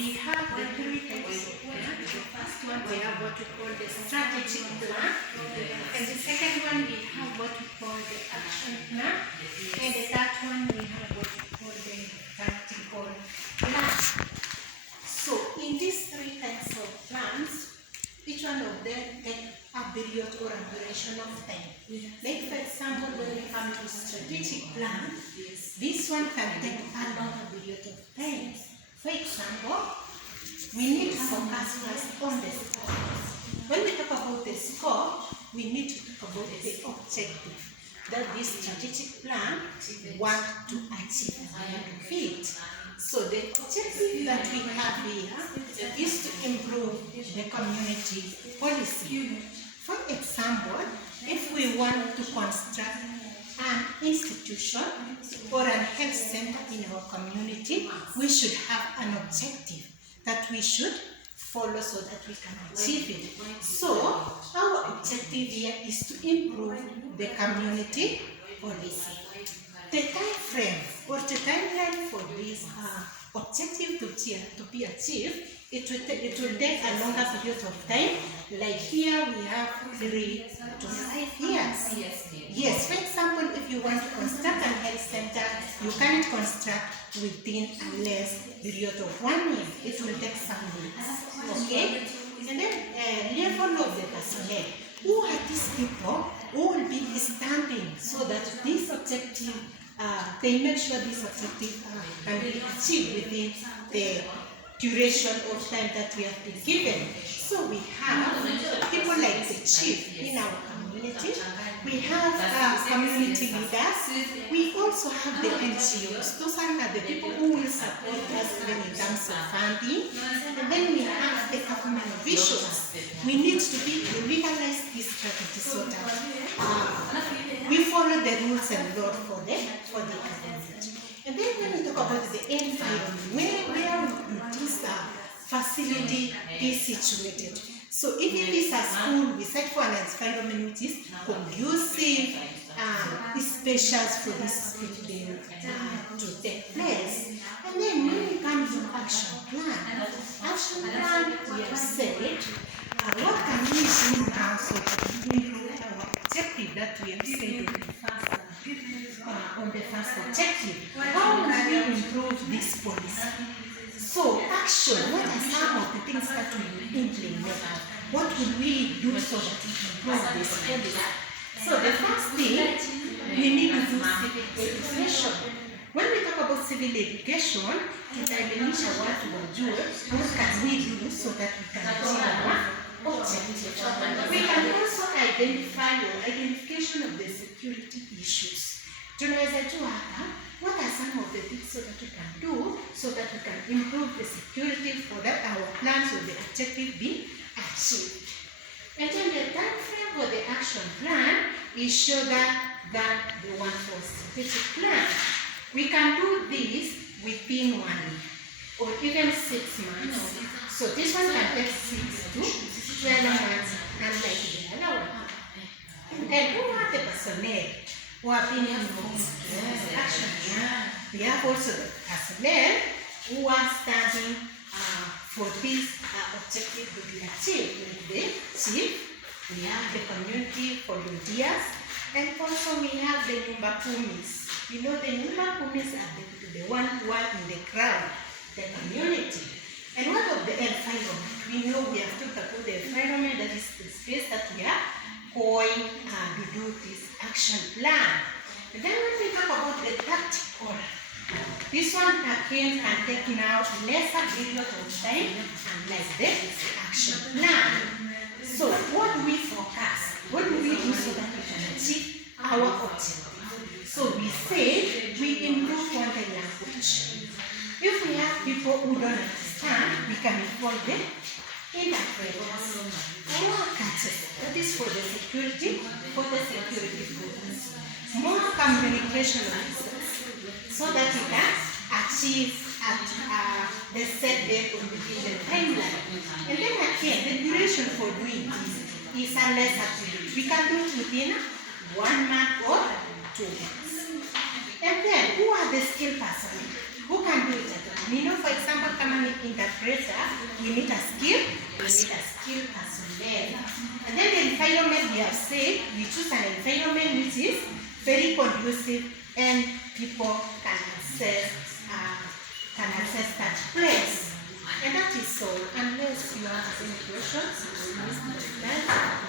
we have the three types of plan. The first one we have what we call the strategic plan, and the second one we have what we call the action plan, and the third one we have what we call the tactical plan. So in these three types of plans, each one of them take a period or a duration of time. Like for example, when we come to strategic plan, this one can take a longer period of time. For example, we need to focus first on the scope. When we talk about the scope, we need to talk about the objective that this strategic plan wants to achieve and defeat. So the objective that we have here is to improve the community policy. For example, if we want to construct an institution or an health center in our community, we should have an objective that we should follow so that we can achieve it. So our objective here is to improve the community policy. The time frame or the timeline for this objective to be achieved, it will take a longer period of time. Like here we have 3 to 5 years. Yes, for example, if you want to construct an health center, you can't construct within a less period of 1 year. It will take some weeks. Okay? And then level of the personnel. Who are these people who will be standing so that this objective, they make sure this objective can be achieved within the duration of time that we have been given. So we have people like the chief in our community. We have community leaders. We also have the NGOs. Those are the people who will support us even in terms of funding. And then we have the government officials. We need to legalize this strategy so that we follow the rules and laws for the government. And then when we talk about the environment, where this facility is situated. So if it is a school, we set for an environment which is conducive, spacious for this building to take place. And then when we come to action plan, we have said, what can we do now so that we improve our objective that we have said on the first objective? How will we improve this policy? So action, what are some of the things that we will implement? What would we do so that we improve this policy? So the first thing, we need to do civic education. When we talk about civil education, tutaelimisha watu wajue what can we do so that we can achieve our objective. We can also identify or identification of the security issues. Tunaweza jua hapa, what are some of the things so that we can do so that we can improve the security for that our plans or the objective be achieved. And then the time frame for the action plan is shorter than the one for strategic plan. We can do this within 1 year or even 6 months. So this one can take 6 to 12 months, unlike the other one. And who are the personnel who are being involved in this action plan? We have also the personnel who are standing for this objective to be achieved. With the chief, we have the community volunteers, and also we have the Nyumba Kumis. You know, the Nyumba Kumis are the one who are in the crowd, the community. And what of the environment? We know we have talked about the environment, that is the space that we are going to do this action plan. And then when we talk about the tactical, this one again can take now lesser period of time like the action plan. So what do we focus? What do we do so that we can achieve our objective? So we say we improve content language. If we have people who don't understand, we can involve them in that progress. More catches, that is for the security programs. More communication officers, so that we can achieve at the set date on the given timeline. And then again, the duration for doing this is a lesser period. We can do it within 1 month or 2 months. And then, who are the skilled personnel? Who can do it at all? You know, for example, in that interpreter, we need a skilled person there. And then the environment we have said, we choose an environment which is very conducive and people can access that place. And that is all. Unless you have any questions, we'll use that.